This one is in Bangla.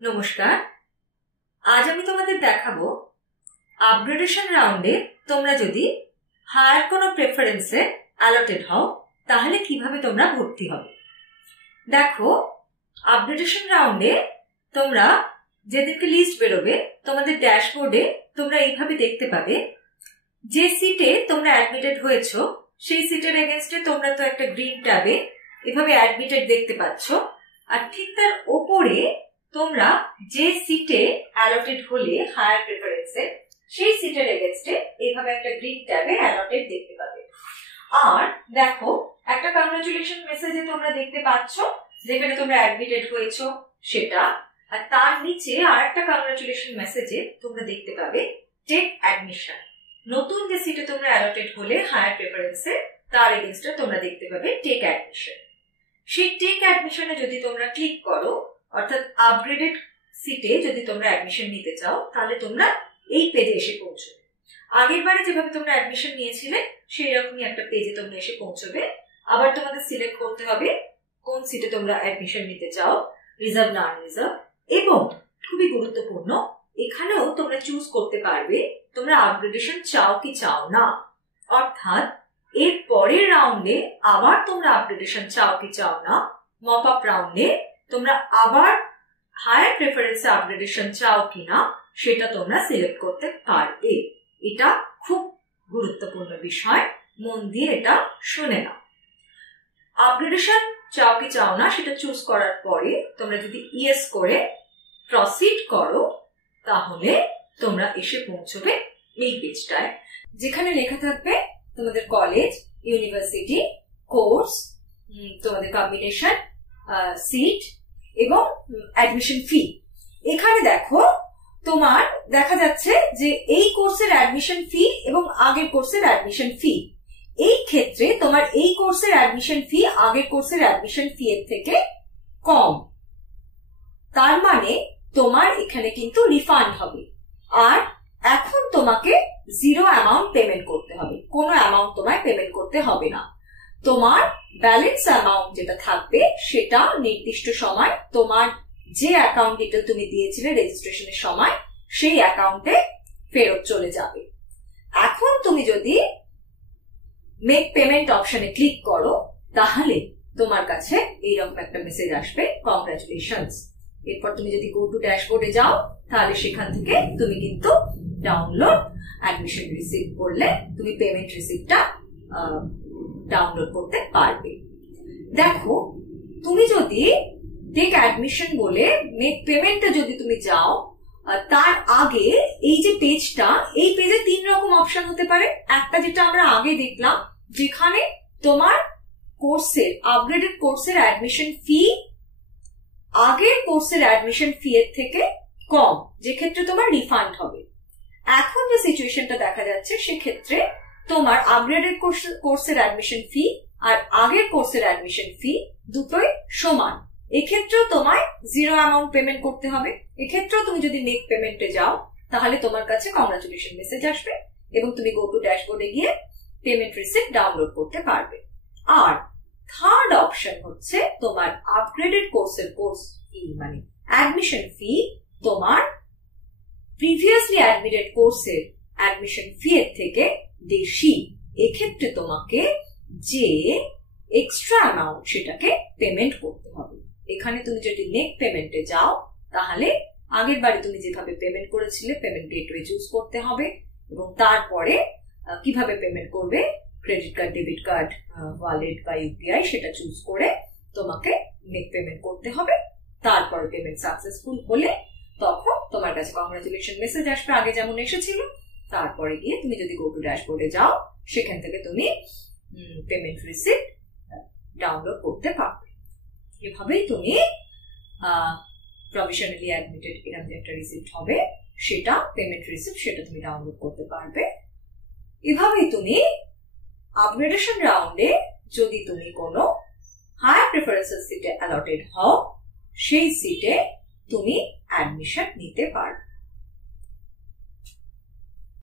নমস্কার। আজ আমি তোমাদের দেখাবো আপগ্রেডেশন রাউন্ডে তোমরা যদি হায়ার কোনো প্রেফারেন্সে অ্যালটেড হও তাহলে কিভাবে তোমরা ভর্তি হবে। দেখো, আপগ্রেডেশন রাউন্ডে তোমরা যেদিনকে লিস্ট বেরোবে তোমাদের ড্যাশবোর্ডে তোমরা এইভাবে দেখতে পাবে যে সিটে তোমরা অ্যাডমিটেড হয়েছো সেই সিটের এগেনস্টে তোমরা তো একটা গ্রিন ট্যাবে এভাবে অ্যাডমিটেড দেখতে পাচ্ছ, আর ঠিক তার ওপরে তোমরা যে সিটে অ্যালটেড হলে হায়ার প্রেফারেন্সে সেই সিটের এগেনস্টে এইভাবে একটা গ্রিন ট্যাবে অ্যালটেড দেখতে পাবে। আর দেখো, একটা কংগ্রাচুলেশন মেসেজে তোমরা দেখতে পাচ্ছ যেখানে তোমরা অ্যাডমিটেড হয়েছো সেটা, আর তার নিচে আর একটা কংগ্রাচুলেশন মেসেজে তোমরা দেখতে পাবে টেক অ্যাডমিশন। নতুন যে সিটে তোমরা অ্যালটেড হলে হায়ার প্রেফারেন্সে তার এগেনস্টে তোমরা দেখতে পাবে টেক অ্যাডমিশন। সেই টেক অ্যাডমিশনে যদি তোমরা ক্লিক করো, অর্থাৎ আপগ্রেডেড সিটে যদি তোমরা অ্যাডমিশন নিতে চাও তাহলে তোমরা এই পেজে এসে পৌঁছবে। আগের বারে যেভাবে তোমরা অ্যাডমিশন নিয়েছিলে সেই রকমই একটা পেজে তোমরা এসে পৌঁছবে। আবার তোমাদের সিলেক্ট করতে হবে কোন সিটে তোমরা অ্যাডমিশন নিতে চাও, রিজার্ভ না রিজার্ভ, এবং খুবই গুরুত্বপূর্ণ এখানেও তোমরা চুজ করতে পারবে তোমরা আপগ্রেডেশন চাও কি চাও না। অর্থাৎ এর পরের রাউন্ডে আবার তোমরা আপগ্রেডেশন চাও কি চাও না, মপ আপ রাউন্ডে তোমরা আবার হায়ার প্রেফারেন্সে আপগ্রেডেশন চাও কিনা সেটা তোমরা সিলেক্ট করতে পারবে। এটা খুব গুরুত্বপূর্ণ বিষয়, মন দিয়ে এটা শুনে নাও। আপগ্রেডেশন চাও কি চাও না সেটা চুজ করার পরে তোমরা যদি ইয়েস করে প্রসিড করো তাহলে তোমরা এসে পৌঁছবে এই পেজটায়, যেখানে লেখা থাকবে তোমাদের কলেজ, ইউনিভার্সিটি, কোর্স, তোমাদের কম্বিনেশন, সিট এবং অ্যাডমিশন ফি। এখানে দেখো তোমার দেখা যাচ্ছে যে এই কোর্সের অ্যাডমিশন ফি এবং আগের কোর্সের অ্যাডমিশন ফি, এই ক্ষেত্রে তোমার এই কোর্সের অ্যাডমিশন ফি আগের কোর্সের অ্যাডমিশন ফি এর থেকে কম। তার মানে তোমার এখানে কিন্তু রিফান্ড হবে। আর এখন তোমাকে জিরো অ্যামাউন্ট পেমেন্ট করতে হবে, কোনো অ্যামাউন্ট তোমায় পেমেন্ট করতে হবে না। তোমার ব্যালেন্স অ্যামাউন্ট যেটা থাকবে সেটা নির্দিষ্ট সময় তোমার যে অ্যাকাউন্ট ডিটেল তুমি দিয়েছিলে রেজিস্ট্রেশনের সময় সেই অ্যাকাউন্টে ফেরত চলে যাবে। এখন তুমি যদি মেক পেমেন্ট অপশনে ক্লিক করো তাহলে তোমার কাছে এইরকম একটা মেসেজ আসবে, কংগ্রাচুলেশনস। এরপর তুমি যদি গো টু ড্যাশবোর্ডে যাও তাহলে সেখান থেকে তুমি কিন্তু ডাউনলোড অ্যাডমিশন রিসিপ্ট করলে তুমি পেমেন্ট রিসিপ্টটা ডাউনলোড করতে পারবে। দেখো, তুমি যদি টেক অ্যাডমিশন বলে মেক পেমেন্টটা যদি তুমি যাও, তার আগে এই যে পেজটা, এই পেজে 3 রকম অপশন হতে পারে। একটা যেটা আমরা আগে দেখলাম, যেখানে তোমার কোর্সের আপগ্রেডেড কোর্সের অ্যাডমিশন ফি আগের কোর্সের অ্যাডমিশন ফি এর থেকে কম, যে ক্ষেত্রে তোমার রিফান্ড হবে। এখন যে সিচুয়েশনটা দেখা যাচ্ছে সেক্ষেত্রে তোমার আপগ্রেডেড কোর্সের অ্যাডমিশন ফি আর আগের কোর্সের অ্যাডমিশন ফি দুটোই সমান। এক্ষেত্রেও তোমায় জিরো অ্যামাউন্ট পেমেন্ট করতে হবে। এক্ষেত্রেও তুমি যদি মেক পেমেন্টে যাও তাহলে তোমার কাছে কংগ্রাচুলেশন মেসেজ আসবে এবং তুমি গো টু ড্যাশবোর্ডে গিয়ে পেমেন্ট রিসিপ্ট ডাউনলোড করতে পারবে। আর থার্ড অপশন হচ্ছে তোমার আপগ্রেডেড কোর্সের কোর্স ফি মানে অ্যাডমিশন ফি তোমার প্রিভিয়াসলি অ্যাডমিটেড কোর্সের অ্যাডমিশন ফি এর থেকে বেশি। এক্ষেত্রে তোমাকে যে এক্সট্রা অ্যামাউন্ট সেটাকে পেমেন্ট করতে হবে। এখানে তুমি যদি নেক পেমেন্টে যাও তাহলে আগের বারে তুমি যেভাবে পেমেন্ট করেছিলে পেমেন্ট গেটওয়ে চুজ করতে হবে এবং তারপরে কিভাবে পেমেন্ট করবে, credit card, debit card, wallet বা ইউপিআই, সেটা চুজ করে তোমাকে নেক পেমেন্ট করতে হবে। তারপরে পেমেন্ট সাকসেসফুল হলে তখন তোমার কাছে কংগ্রাচুলেশন মেসেজ আসবে আগে যেমন এসেছিল। তারপরে গিয়ে তুমি যদি গো টু ড্যাশবোর্ডে যাও সেখান থেকে তুমি পেমেন্ট রিসিপ্ট ডাউনলোড করতে পারবে। এভাবেই তুমি প্রভিশনালি অ্যাডমিটেড এরকম যে একটা রিসিপ্ট হবে সেটা পেমেন্ট রিসিপ্ট, সেটা তুমি ডাউনলোড করতে পারবে। এভাবেই তুমি আপগ্রেডেশন রাউন্ডে যদি তুমি কোনো হায়ার প্রেফারেন্সের সিটে অ্যালটেড হও সেই সিটে তুমি অ্যাডমিশন নিতে পারবে।